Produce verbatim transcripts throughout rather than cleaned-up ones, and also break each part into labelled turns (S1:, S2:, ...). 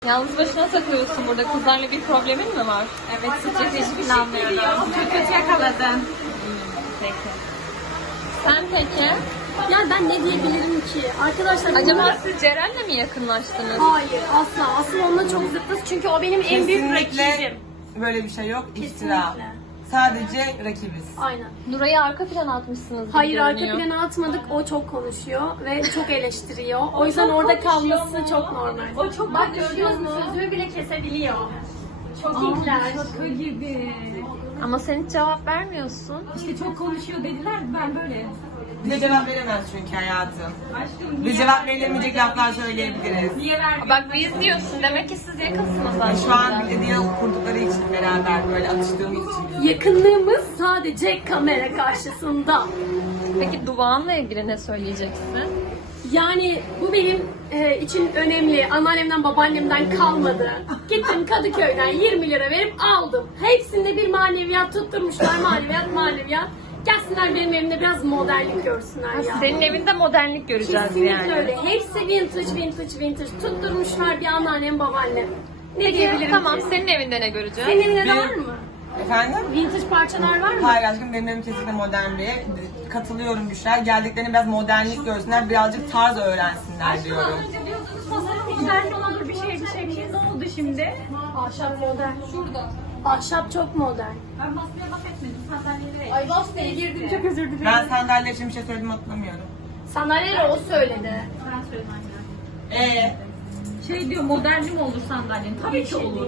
S1: Yalnız başına takılıyorsun burada. Kızlarla bir problemin mi var?
S2: Evet, strateji planlıyorum. Çok kötü yakaladım.
S1: Hmm, peki. Sen peki?
S3: Ya ben ne diyebilirim ki? Arkadaşlar
S1: Acaba
S3: bunlar-
S1: siz Ceren'le mi yakınlaştınız?
S3: Hayır asla. Aslında onunla çok zıttız. Çünkü o benim en büyük
S2: Kesinlikle
S3: rakibim.
S2: böyle bir şey yok. İftira.
S3: Kesinlikle.
S2: Sadece rakibiz.
S3: Aynen.
S1: Nuray'ı arka plana atmışsınız gibi
S3: Hayır arka
S1: görünüyor.
S3: plana atmadık. O çok konuşuyor ve çok eleştiriyor. O yüzden orada kalması çok normal. O çok Bak gördünüz mü? Sözümü bile kesebiliyor. Çok iyiler.
S4: Şaka gibi.
S1: Ama sen hiç cevap vermiyorsun.
S4: İşte çok konuşuyor dediler, ben böyle.
S2: Bize cevap veremez çünkü hayatım.
S4: Aşkım
S2: Biz
S4: niye,
S2: cevap verilemeyecek laflar söyleyebiliriz.
S4: niye vermiyorsun?
S1: Bak biz diyorsun. Demek ki siz yakınsınız
S2: Şu
S1: aslında.
S2: an bir de diyalog kurdukları için beraber böyle atıştığımız için.
S3: Yakınlığımız sadece kamera karşısında.
S1: Peki Duvağan'la ilgili ne söyleyeceksin?
S3: Yani bu benim e, için önemli. Anneannemden babaannemden kalmadı. Gittim Kadıköy'den yirmi lira verip aldım. Hepsinde bir maneviyat tutturmuşlar. Maneviyat maneviyat. Gelsinler benim evimde biraz modernlik görsünler ya.
S1: Senin evinde modernlik göreceğiz
S3: Kesinlikle
S1: yani.
S3: öyle. Hepsi vintage vintage vintage. Tutturmuşlar bir anneannem babaannem. Ne
S1: Peki,
S3: diyebilirim
S1: tamam
S3: ki?
S1: senin evinde ne göreceğiz?
S3: Senin evinde de
S2: Bir-
S3: var mı?
S2: Efendim?
S3: Vintage parçalar var mı?
S2: Hayır aşkım benim evim kesinlikle modern bir ev. Katılıyorum Büşra. Geldiklerinde biraz modernlik görsünler, birazcık tarz öğrensinler diyorum.
S4: Önce diyordunuz masanın içlerinde olur bir şey bir şey bir şey. Ne oldu şimdi?
S3: Ahşap modern.
S4: Şurada.
S3: Ahşap çok modern.
S4: Ben masaya laf etmedim. Sandalyeleri
S3: Ay masaya girdim çok özür dilerim.
S2: Ben sandalye için bir şey söyledim hatırlamıyorum.
S3: Sandalyeleri o söyledi.
S4: Ben söyledim anne.
S2: Eee?
S4: Şey diyor, modernli mi olur sandalyen? Tabii ki olur.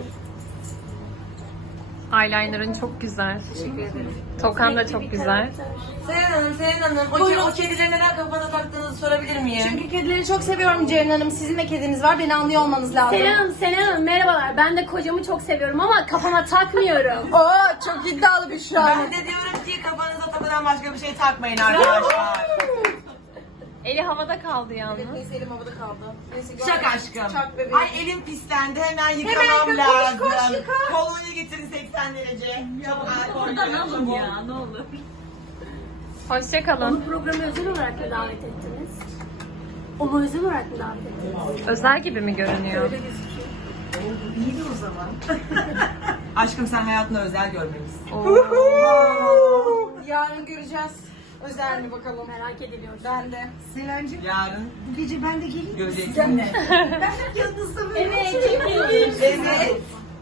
S1: Eyeliner'ın çok güzel.
S4: Teşekkür ederim.
S1: Tokan da çok güzel.
S2: Seyhan Hanım, Seyhan Hanım. O,
S5: Buyurun.
S2: o kedileri neden kafana taktığınızı sorabilir miyim?
S5: Çünkü kedileri çok seviyorum Ceren Hanım. Sizin de kediniz var. Beni anlıyor olmanız lazım.
S3: Selam, selam, merhabalar. Ben de kocamı çok seviyorum ama kafama takmıyorum.
S5: Oo, çok iddialı bir şu an.
S2: Ben de diyorum ki kafanıza takılan başka bir şey takmayın arkadaşlar.
S1: Eli havada kaldı yalnız.
S5: Neyse elim havada kaldı. Neyse,
S2: Şaka
S5: gördüm.
S2: aşkım.
S5: Çak bebeğim.
S2: Ay elim pislendi hemen yıkamam
S5: Hemen yıka, koş,
S2: lazım.
S5: koş, yıka.
S2: Kolonya getirin seksen derece. Çabuk alkol.
S4: Buradan alın ya, ne olur.
S1: Hoşçakalın.
S3: Onu programa özel olarak mı davet ettiniz? Onu özel olarak mı davet ettiniz?
S1: Özel gibi mi görünüyor?
S2: Aşkım sen hayatında özel görmelisin.
S5: Yarın göreceğiz. Özel mi bakalım?
S3: Merak ediliyor.
S5: Ben de.
S6: Selancığım,
S2: Yarın
S6: bu gece ben de geleyim.
S2: göreceksin.
S6: Yanınızda böyle
S3: Evet,
S6: oturayım.
S2: Evet.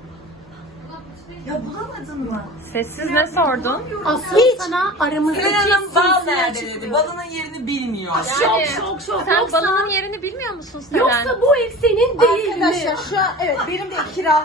S6: Ya bulamadın mı?
S1: Sessiz ne sordun?
S3: Asıl sana aramızdaki
S2: Seyhan Hanım bal
S3: sinsiler
S2: nerede dedi.
S3: çıkıyor.
S2: Balının yerini bilmiyor.
S3: Şok şok şok.
S1: Sen
S3: Yoksa,
S1: balının yerini bilmiyor musun Selen?
S3: yoksa bu ev senin değil mi?
S5: Arkadaşlar şu an evet benim de kira.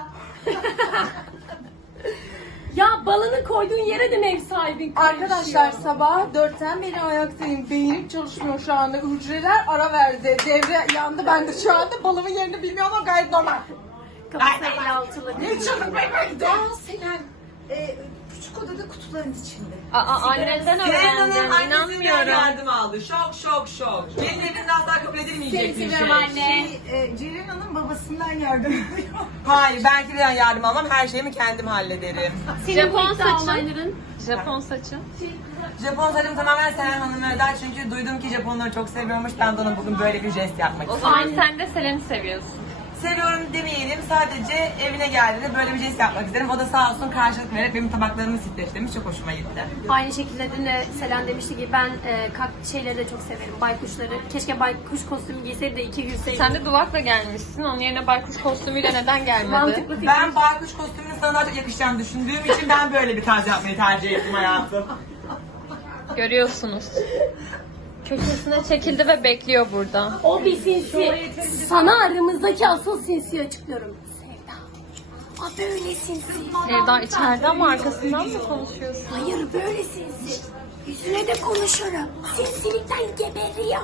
S3: Ya balını koyduğun yere de mi ev sahibin karışıyor?
S5: Arkadaşlar sabah dörtten beri ayaktayım. Beynim çalışmıyor şu anda. Hücreler ara verdi. Devre yandı. Ben de şu anda balımın yerini bilmiyorum ama gayet normal.
S3: Kafası elli altılı.
S5: Ne çabuk bebek de. Selen. E, küçük odada kutuların içinde.
S1: Aa, annenden
S2: Seyhan Hanım
S1: öğrendim.
S2: annesinden
S1: İnanmıyorum.
S2: yardım aldı. Şok şok şok. Benim evimde asla kabul edilmeyecek bir şey.
S6: Şey, e, Ceren Hanım babasından yardım alıyor.
S2: Hayır ben kimden yardım almam. Her şeyimi kendim hallederim.
S3: Senin
S1: Japon
S3: bu iddia
S1: saçın.
S3: olayların
S1: Japon saçın.
S2: Japon saçım tamamen Seyhan Hanım'a özel çünkü duydum ki Japonları çok seviyormuş. Ben de ona bugün böyle bir jest yapmak
S1: O
S2: istedim.
S1: zaman sen de Selen'i seviyorsun.
S2: Seviyorum demeyelim, sadece evine geldiğinde böyle bir jest yapmak istedim. O da sağ olsun karşılık verip benim tabaklarımı sitleştirmiş, çok hoşuma gitti.
S3: Aynı şekilde dün de Selen demişti ki ben e, kak şeyleri de çok severim. Baykuşları. Keşke baykuş kostümü giyseydi de iki gülseydi.
S1: Sen de duvakla gelmişsin. Onun yerine baykuş kostümüyle neden gelmedi?
S3: Mantıklı fikir.
S2: Ben baykuş kostümünün sana daha çok yakışacağını düşündüğüm için ben böyle bir tarz yapmayı tercih ettim hayatım.
S1: Görüyorsunuz. Köşesine çekildi ve bekliyor burada.
S3: O bir sinsi. Sana aramızdaki asıl sinsiyi açıklıyorum. Sevda. O böyle sinsi.
S1: Sevda içeride ama arkasından mı konuşuyorsun?
S3: Hayır böyle sinsi. Yüzüne de konuşurum. Sinsilikten geberiyor.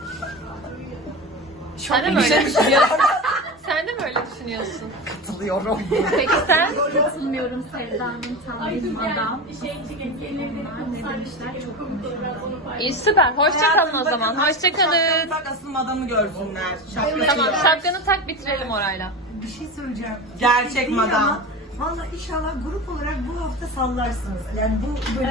S1: Sen de mi öyle düşünüyorsun? Sen de mi öyle düşünüyorsun?
S2: Katılıyorum.
S1: Peki sen?
S4: Katılmıyorum Sevda'nın tam benim adam. Ne demişler, çok konuşuyorlar.
S1: İyi süper. Hoşçakalın o zaman. Hoşçakalın.
S2: Şapkanı tak asıl adamı görsünler. Şapkanı
S1: Tamam
S2: tak.
S1: şapkanı tak bitirelim orayla.
S6: Bir şey söyleyeceğim.
S2: Gerçek
S6: Değil
S2: madam.
S6: ama Valla inşallah grup olarak bu hafta sallarsınız. Yani bu böyle